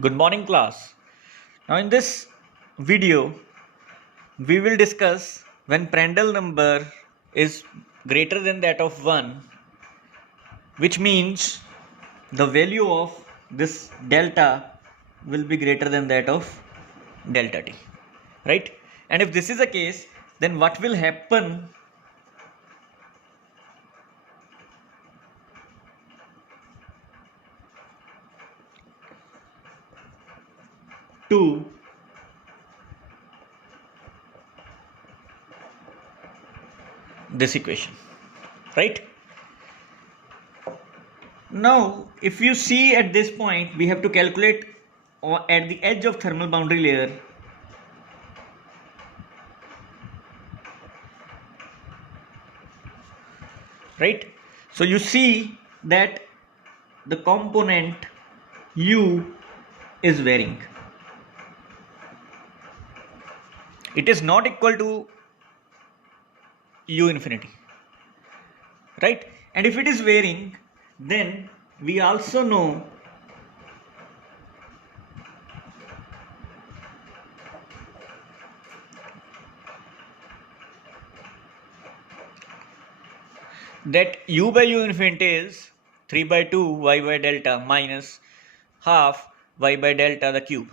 Good morning, class. Now, in this video, we will discuss when Prandtl number is greater than that of 1, which means the value of this delta will be greater than that of delta t, right? And if this is the case, then what will happen to this equation, right? Now, if you see at this point, we have to calculate at the edge of thermal boundary layer right. So you see that the component u is varying. It is not equal to u infinity, right? And if it is varying, then we also know that u by u infinity is 3 by 2 y by delta minus half y by delta the cube.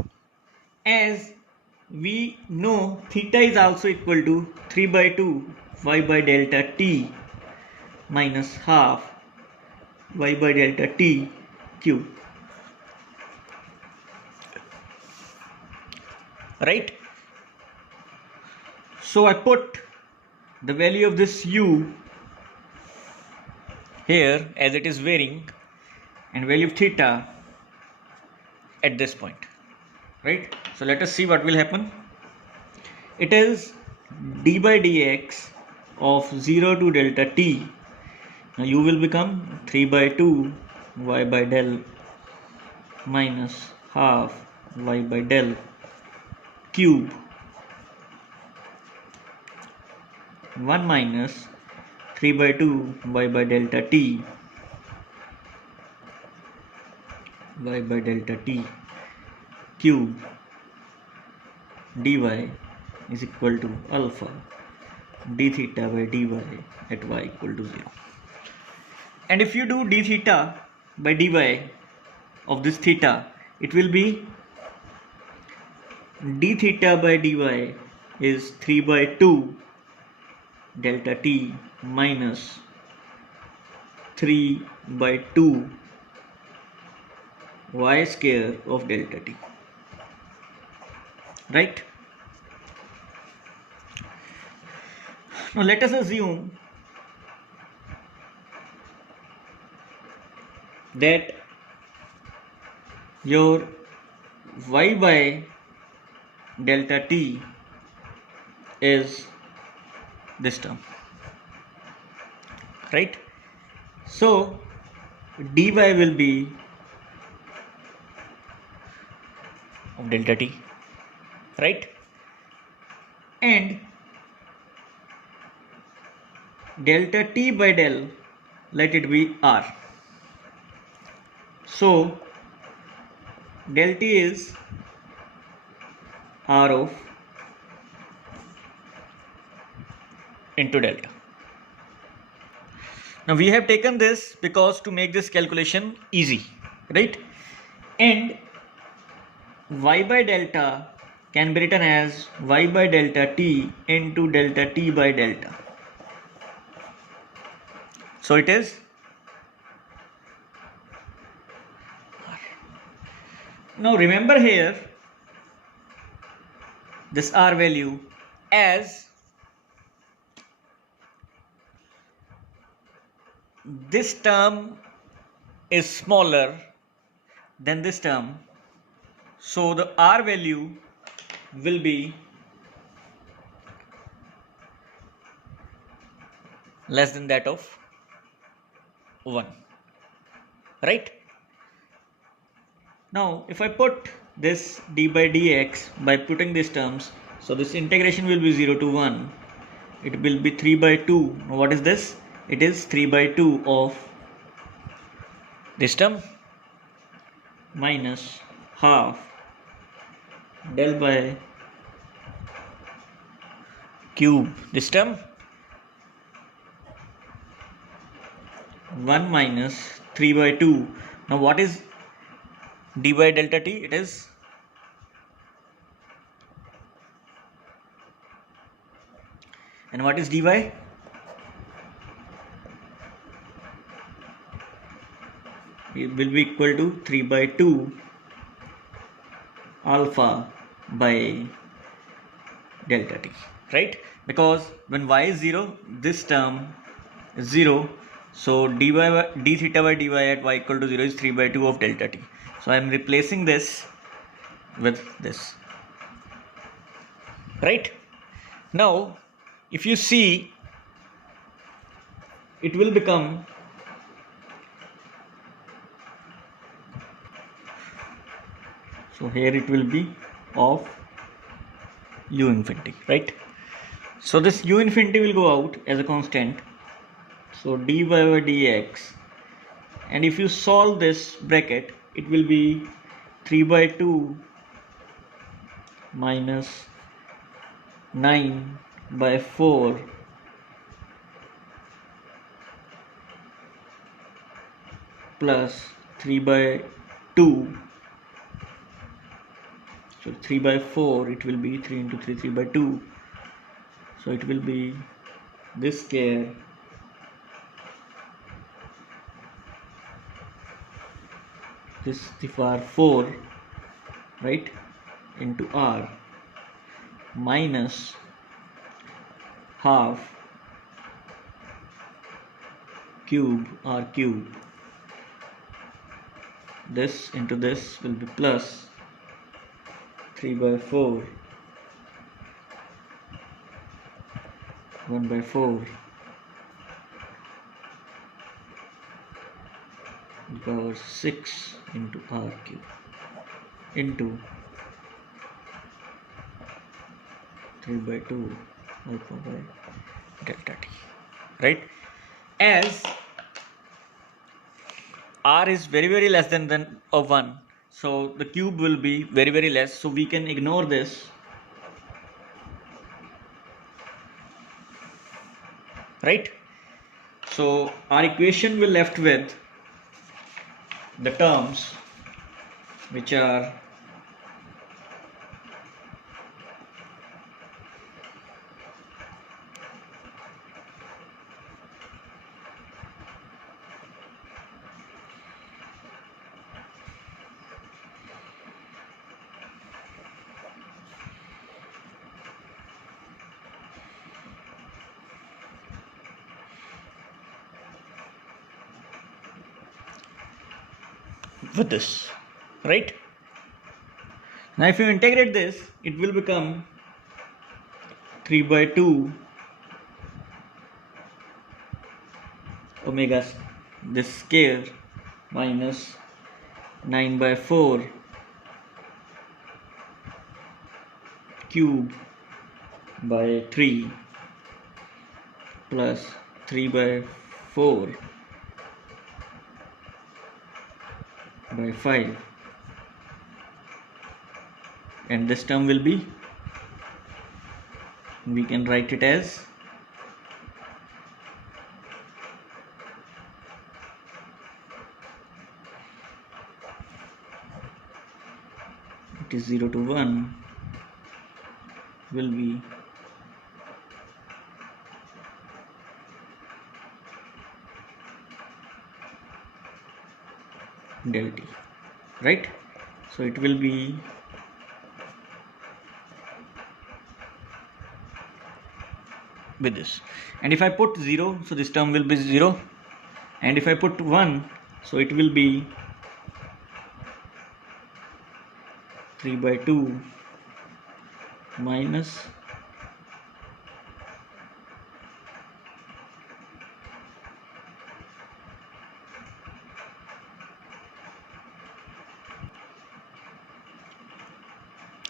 As we know, theta is also equal to 3 by 2 y by delta t minus half y by delta t cube, right? So I put the value of this u here as it is varying and value of theta at this point, right? So let us see what will happen. It is d by dx of 0 to delta t. Now u will become 3 by 2 y by del minus half y by del cube 1 minus 3 by 2 y by delta t y by delta t cube dy is equal to alpha d theta by dy at y equal to 0. And if you do d theta by dy of this theta, it will be d theta by dy is 3 by 2 delta t minus 3 by 2 y square of delta t, right? Now let us assume that your y by delta t is this term, right? So dy will be of delta t, right? And delta t by del, let it be r. So del t is r of into delta. Now we have taken this because to make this calculation easy, right? And y by delta can be written as y by delta t into delta t by delta. So it is now remember here this r value, as this term is smaller than this term, so the r value will be less than that of 1, right? Now if I put this d by dx by putting these terms, so this integration will be 0 to 1, it will be 3 by 2. Now what is this? It is 3 by 2 of this term minus half del by cube this term 1 minus 3 by 2. Now what is d by delta t? It is and what is dy? It will be equal to 3 by 2 alpha by delta t, right? Because when y is 0, this term is 0, so d theta by dy at y equal to 0 is 3 by 2 of delta t. So I am replacing this with this, right? Now if you see, it will become so here it will be of u infinity, right? So this u infinity will go out as a constant, so dy by dx, and if you solve this bracket, it will be 3 by 2 minus 9 by 4 plus 3 by 2. So 3 by 4, it will be 3 into 3, 3 by 2. So it will be this square this the power 4, right, into r minus half cube r cube. This into this will be plus 3 by 4 1 by 4 power 6 into r cube into 3 by 2 alpha by delta t, right? As r is very less than of 1, so the cube will be very less, so we can ignore this, right? So our equation will left with the terms which are with this, right? Now if you integrate this, it will become 3 by 2 omega this square minus 9 by 4 cube by 3 plus 3 by 4 by 5, and this term will be, we can write it as it is 0 to 1 will be del t, right? So it will be with this, and if I put 0, so this term will be 0, and if I put 1, so it will be 3 by 2 minus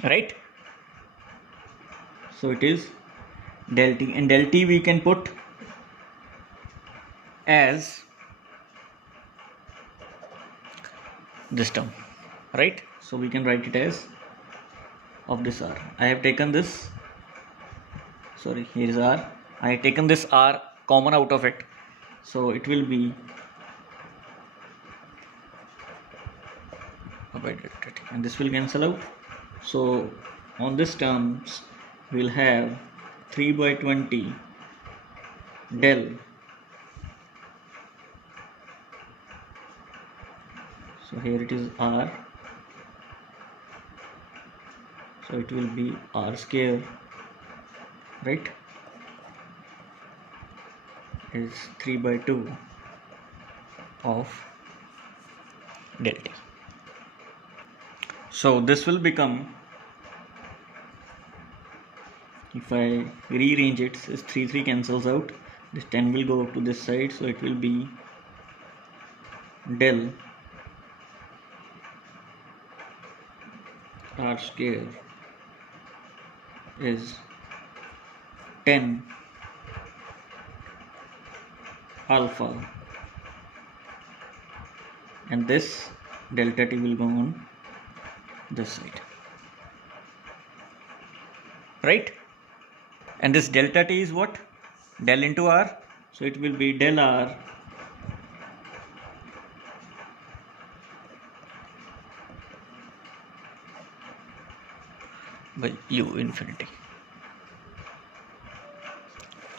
right? So it is del t, and del t we can put as this term, right? So we can write it as of this r. I have taken this, sorry, here is r. I have taken this r common out of it, so it will be and this will cancel out. So on this terms we'll have 3 by 20 del, so here it is r, so it will be r square, right, is 3 by 2 of del t. So this will become, if I rearrange it, this 3 cancels out, this 10 will go up to this side, so it will be del r square is 10 alpha, and this delta t will go on this side, right? And this delta t is what? Del into r, so it will be del r by u infinity.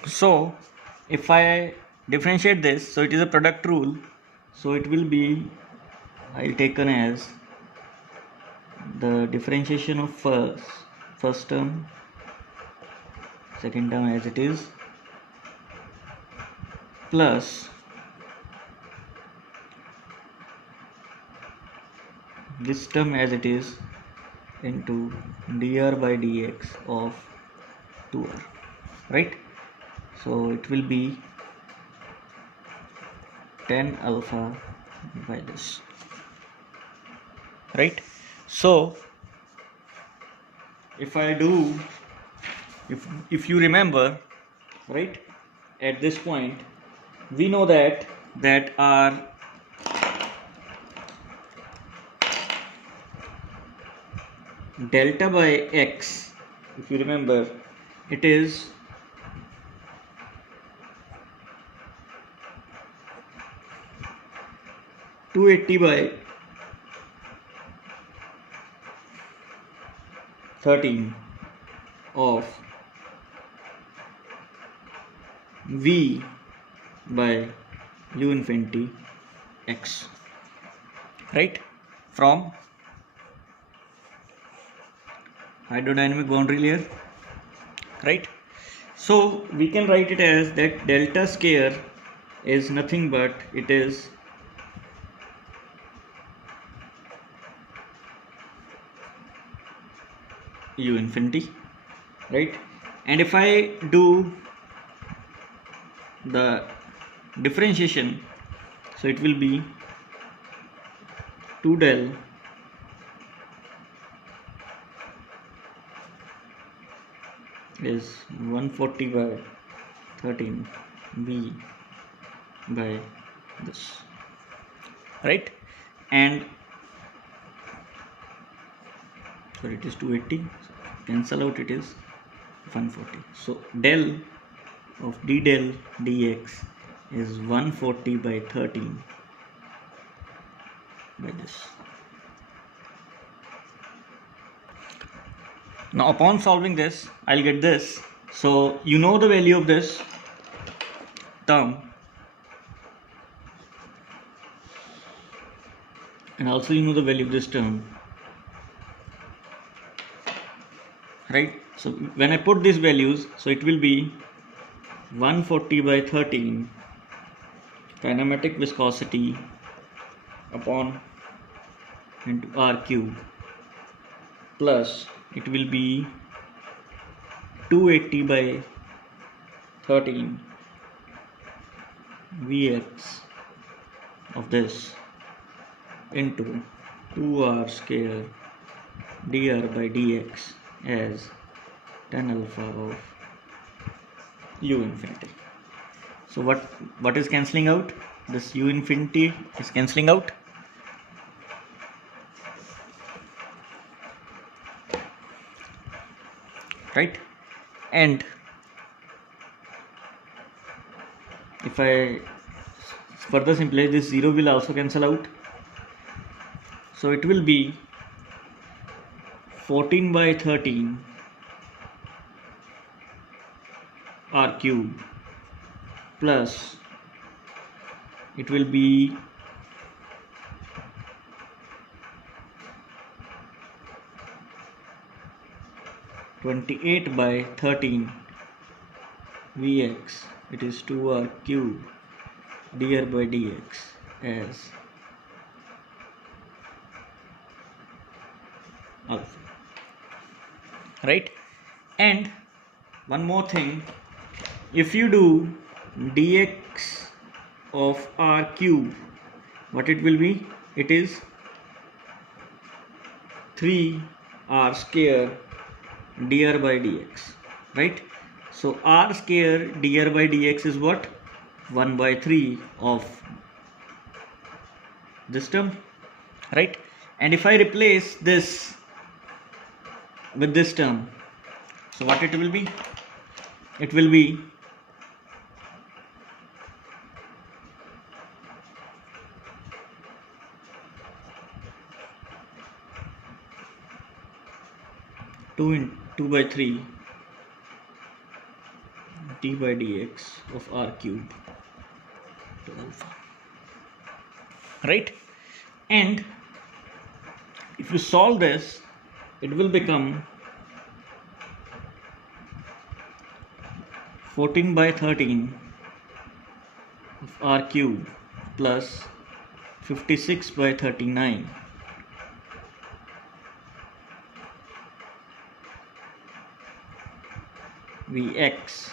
So if I differentiate this, so it is a product rule, so it will be, I'll taken as the differentiation of first term, second term as it is, plus this term as it is into dr by dx of 2r, right? So it will be 10 alpha by this, right? So if I do, if you remember, right, at this point we know that our delta by x, if you remember, it is 280 by 13 of v by u infinity x, right, from hydrodynamic boundary layer, right? So we can write it as that delta square is nothing but it is u infinity, right? And if I do the differentiation, so it will be 2 del is 140 by 13 v by this, right? And sorry, it is 280, cancel out, it is 140. So del of d del dx is 140 by 13 by this. Now upon solving this, I'll get this. So you know the value of this term, and also you know the value of this term, right? So when I put these values, so it will be 140 by 13 kinematic viscosity upon into r cube, plus it will be 280 by 13 Vx of this into 2r square dr by dx as 10 alpha of u infinity. So what is cancelling out? This u infinity is cancelling out, right? And if I further simplify, this 0 will also cancel out, so it will be 14 by 13 r cube plus it will be 28 by 13 Vx, it is 2r cube dr by dx as alpha, right? And one more thing, if you do dx of r cube, what it will be? It is 3r square dr by dx, right? So r square dr by dx is what? 1 by 3 of this term, right? And if I replace this with this term, so what it will be? It will be 2 by 3 d by dx of r cube to alpha, right? And if you solve this, it will become 14 by 13 of r cube plus 56 by 39 Vx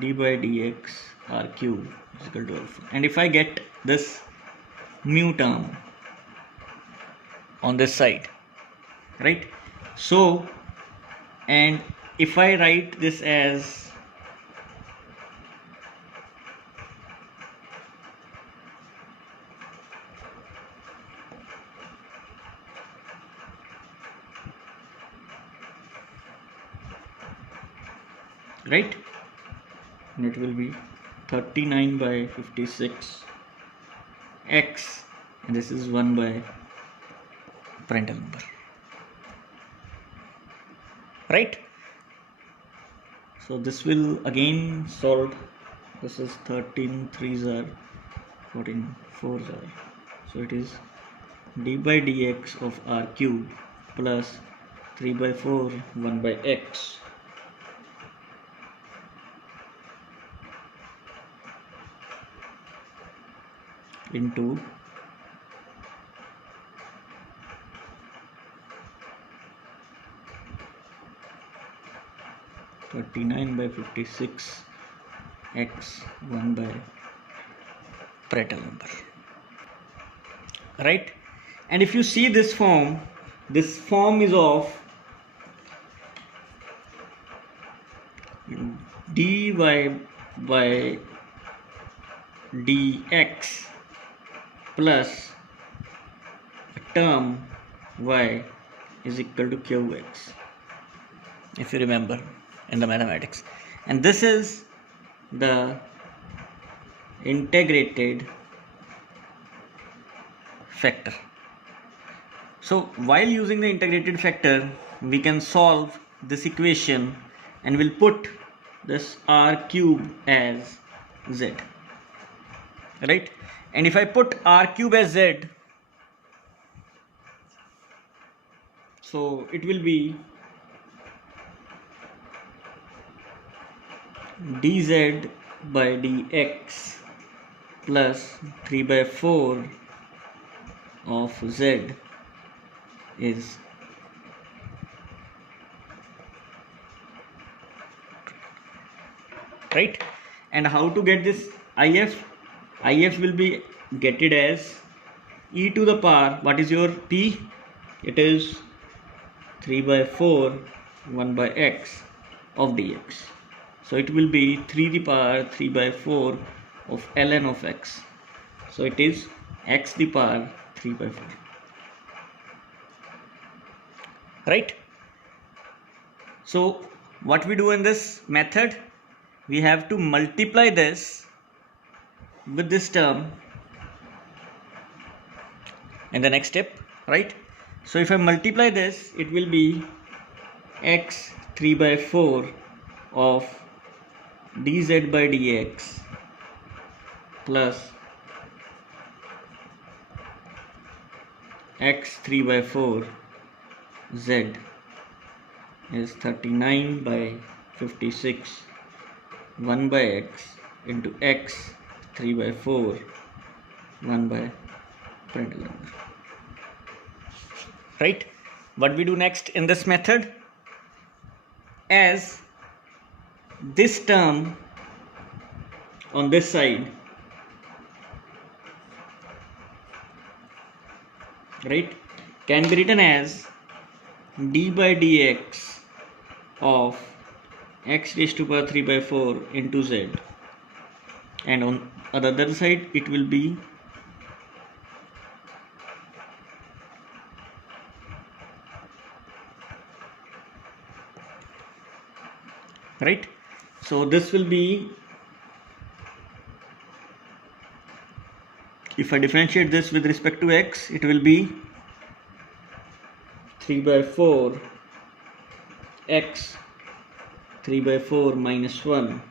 d by dx r cube is equal to alpha. And if I get this mu term on this side, right? So, and if I write this as right, and it will be 39 by 56 x, and this is 1 by Prandtl number, right? So this will again solve. This is 13 3s are 14 4s are, so it is d by dx of r cube plus 3 by 4 1 by x into 39 by 56 x 1 by Prandtl number, right? And if you see this form is of dy by dx plus a term y is equal to qx, if you remember in the mathematics. And this is the integrated factor. So while using the integrated factor, we can solve this equation and we'll put this r cube as z, right? And if I put r cube as z, so it will be dz by dx plus 3 by 4 of z is right. And how to get this if? If will be getted as e to the power, what is your p? It is 3 by 4 1 by x of dx. So it will be 3 to the power 3 by 4 of ln of x. So it is x to the power 3 by 4. Right? So what we do in this method, we have to multiply this with this term in the next step, right? So if I multiply this, it will be x 3 by 4 of dz by dx plus x 3 by 4 z is 39 by 56 1 by x into x 3 by 4 1 by Prandtl number. Right? What we do next in this method, as this term on this side, right, can be written as d by dx of x raised to power 3 by 4 into z, and on the other side it will be right. So this will be, if I differentiate this with respect to x, it will be 3 by 4 x 3 by 4 minus 1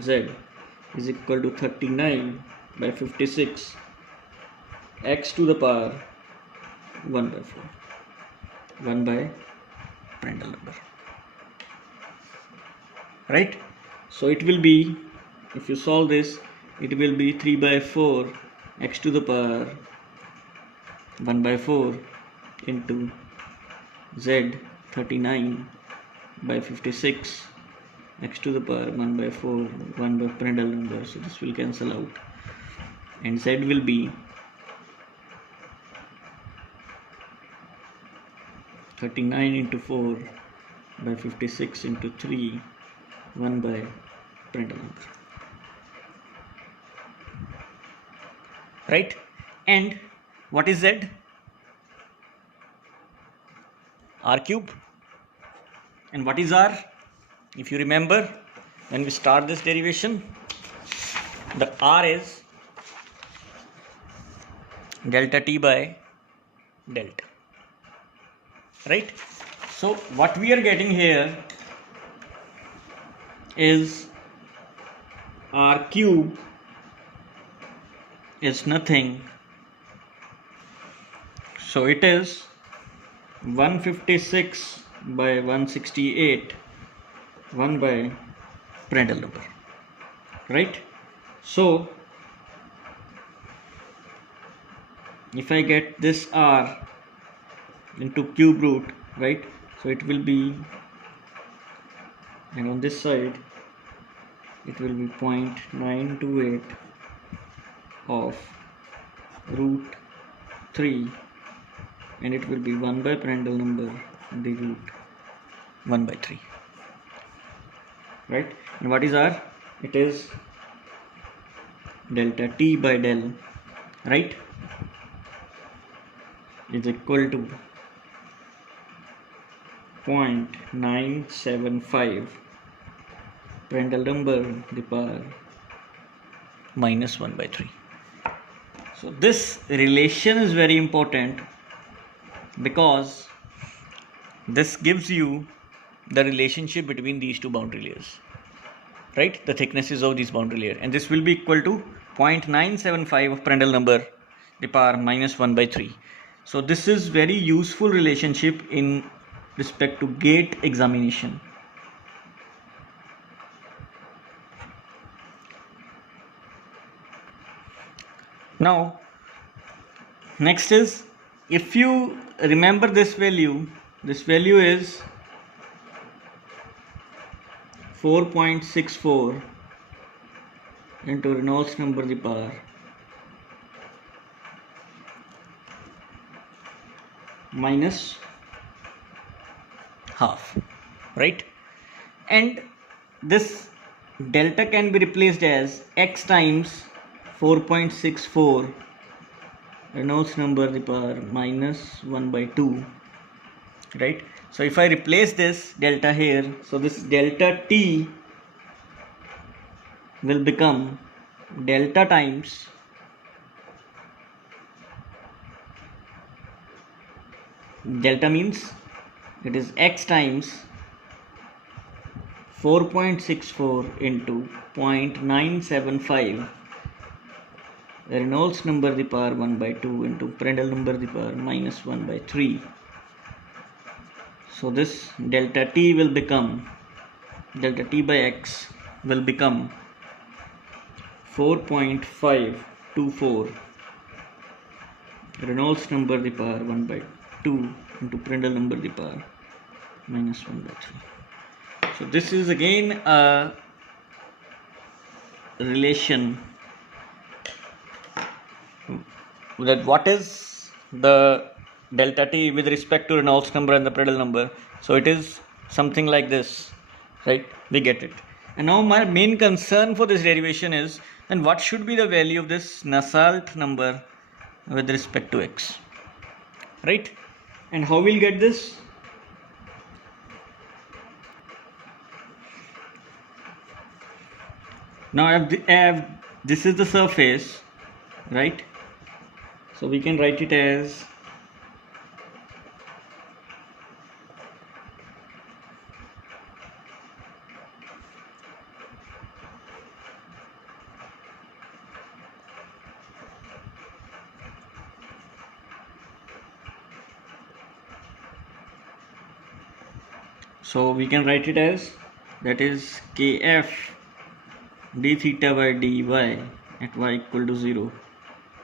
z is equal to 39 by 56 x to the power 1 by 4 1 by Prandtl number, right? So it will be, if you solve this, it will be 3 by 4 x to the power 1 by 4 into z 39 by 56 x to the power 1 by 4 1 by Prandtl number. So this will cancel out, and z will be 39 into 4 by 56 into 3 1 by Prandtl number, right? And what is z? R cube. And what is r? If you remember, when we start this derivation, the r is delta t by delta, right? So what we are getting here is r cube is nothing, so it is 156 by 168 1 by Prandtl number, right? So if I get this r into cube root, right, so it will be, and on this side it will be 0.928 of root 3, and it will be 1 by Prandtl number the root 1 by 3, right? And what is r? It is delta t by del, right, is equal to 0.975 Prandtl number the power minus 1 by 3. So this relation is very important, because this gives you the relationship between these two boundary layers, right? The thicknesses of these boundary layer, and this will be equal to 0.975 of Prandtl number the power minus 1 by 3. So this is very useful relationship in respect to gate examination. Now next is, if you remember this value is 4.64 into Reynolds number the power minus half, right? And this delta can be replaced as x times 4.64 Reynolds number the power minus 1 by 2, right? So if I replace this delta here, so this delta t will become delta times delta means it is x times 4.64 into 0.975 Reynolds number the power 1 by 2 into Prandtl number the power minus 1 by 3. So this delta t will become, delta t by x will become 4.524 Reynolds number the power 1 by 2 into Prandtl number the power minus 1 by 3. So this is again a relation that what is the delta t with respect to Reynolds number and the Prandtl number. So it is something like this, right? We get it. And now my main concern for this derivation is, then what should be the value of this Nusselt number with respect to x, right? And how we'll get this? Now this is the surface, right? So we can write it as that is kf d theta by dy at y equal to 0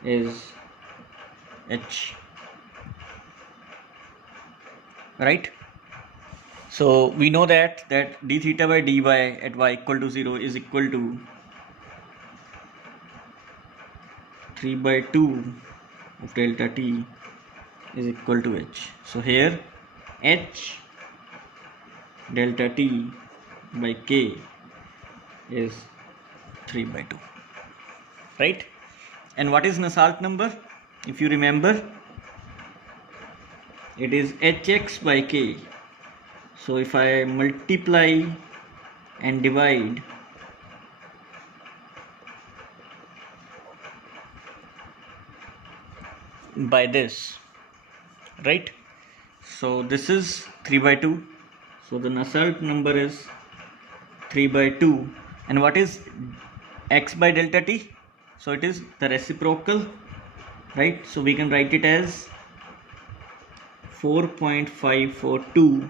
is h, right? So we know that d theta by dy at y equal to 0 is equal to 3 by 2 of delta t is equal to h. So here h delta t by k is 3 by 2, right? And what is Nusselt number? If you remember, it is hx by k. So if I multiply and divide by this, right? So this is 3 by 2. So the Nusselt number is 3 by 2. And what is x by delta t? So it is the reciprocal, right? So we can write it as 4.542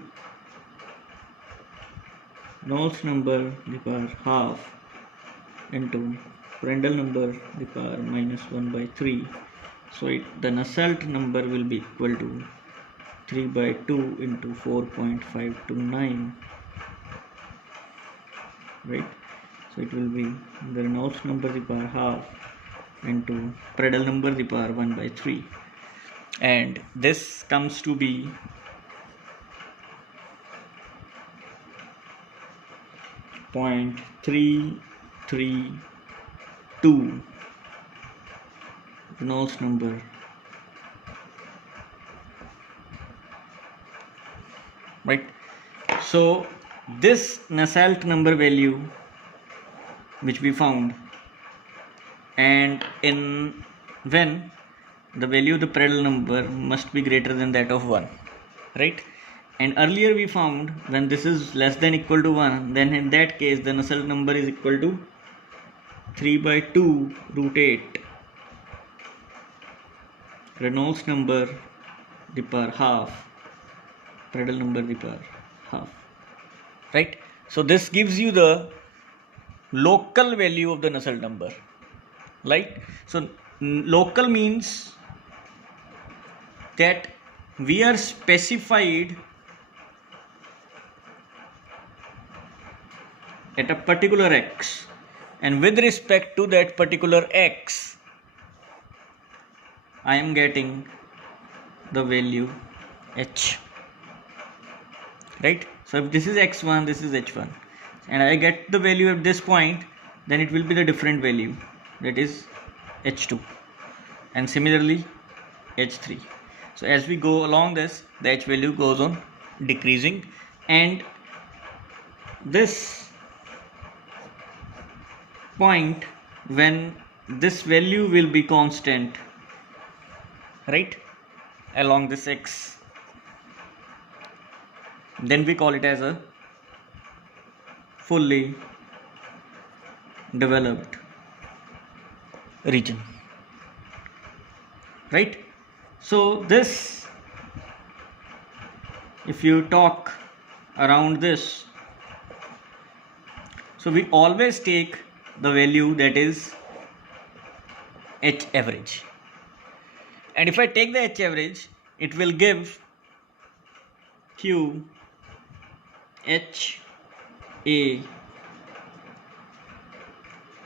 Reynolds number the power half into Prandtl number the power minus 1 by 3. So the Nusselt number will be equal to 3 by 2 into 4.529, right? So it will be the Reynolds number the power half into Prandtl number the power 1 by 3, and this comes to be 0.332 Reynolds number, right? So this Nusselt number value which we found, and in when the value of the Prandtl number must be greater than that of 1, right? And earlier we found when this is less than equal to 1, then in that case the Nusselt number is equal to 3 by 2 root 8 Reynolds number the power half Prandtl number the power half, right? So this gives you the local value of the Nusselt number, right? So local means that we are specified at a particular x, and with respect to that particular x I am getting the value h, right? So if this is x1, this is h1, and I get the value at this point, then it will be the different value, that is h2, and similarly h3. So as we go along this, the h value goes on decreasing, and this point when this value will be constant, right, along this x, then we call it as a fully developed region, right? So this, if you talk around this, so we always take the value that is H average, and if I take the H average, it will give Q H A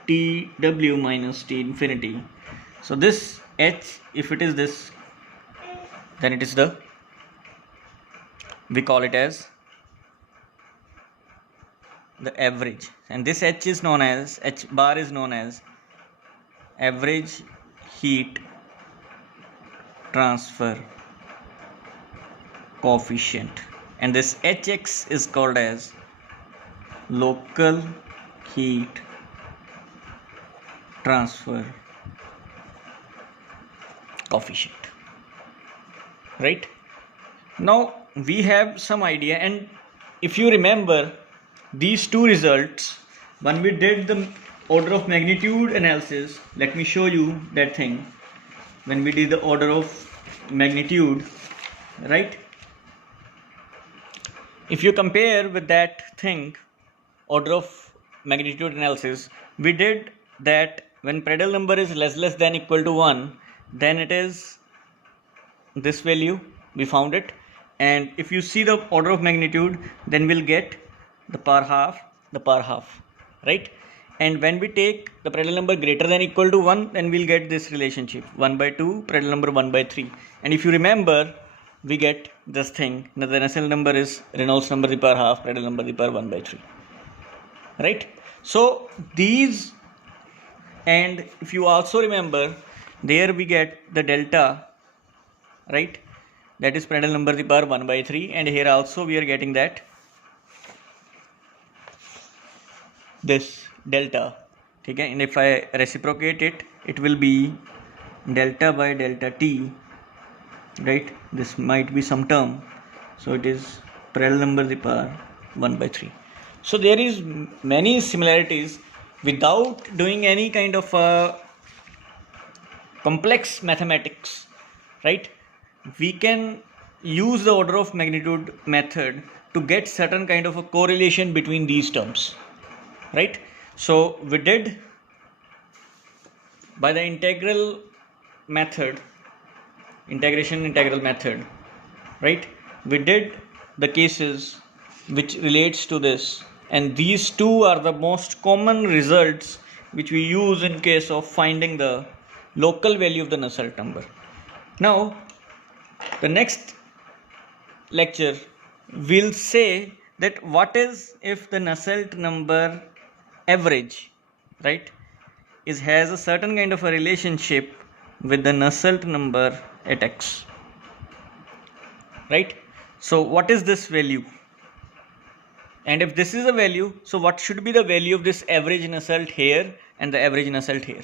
T W minus T infinity. So this H, if it is this, then it is the, we call it as the average, and this H is known as, H bar is known as average heat transfer coefficient, and this Hx is called as local heat transfer coefficient, right? Now we have some idea, and if you remember these two results, when we did the order of magnitude analysis, let me show you that thing. When we did the order of magnitude, right, if you compare with that thing, order of magnitude analysis, we did that when Prandtl number is less than equal to 1, then it is this value, we found it, and if you see the order of magnitude, then we'll get the power half, right? And when we take the Prandtl number greater than equal to 1, then we'll get this relationship 1 by 2, Prandtl number 1 by 3. And if you remember, we get this thing, the Nusselt number is Reynolds number the power half, Prandtl number the power 1 by 3, right? So these, and if you also remember, there we get the delta, right, that is Prandtl number the power 1 by 3, and here also we are getting that this delta, okay? And if I reciprocate it, it will be delta by delta t, right? This might be some term, so it is Prandtl number the power 1 by 3. So there is many similarities without doing any kind of complex mathematics, right? We can use the order of magnitude method to get certain kind of a correlation between these terms, right? So we did by the integral method, integral method, right? We did the cases which relates to this, and these two are the most common results which we use in case of finding the local value of the Nusselt number. Now the next lecture will say that what is if the Nusselt number average, right, has a certain kind of a relationship with the Nusselt number at x, right? So what is this value, and if this is a value, so what should be the value of this average Nusselt here and the average Nusselt here,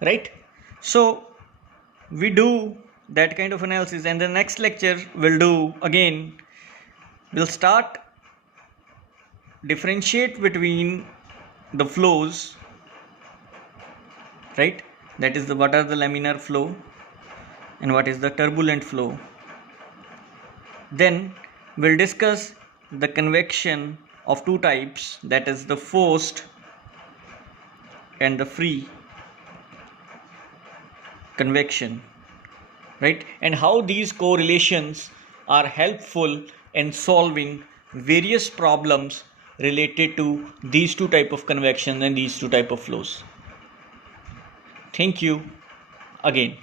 right? So we do that kind of analysis, and the next lecture we'll do again, we'll start differentiate between the flows, right? That is the what are the laminar flow and what is the turbulent flow. Then we'll discuss the convection of two types, that is the forced and the free convection, right? And how these correlations are helpful in solving various problems related to these two type of convection and these two type of flows. Thank you again.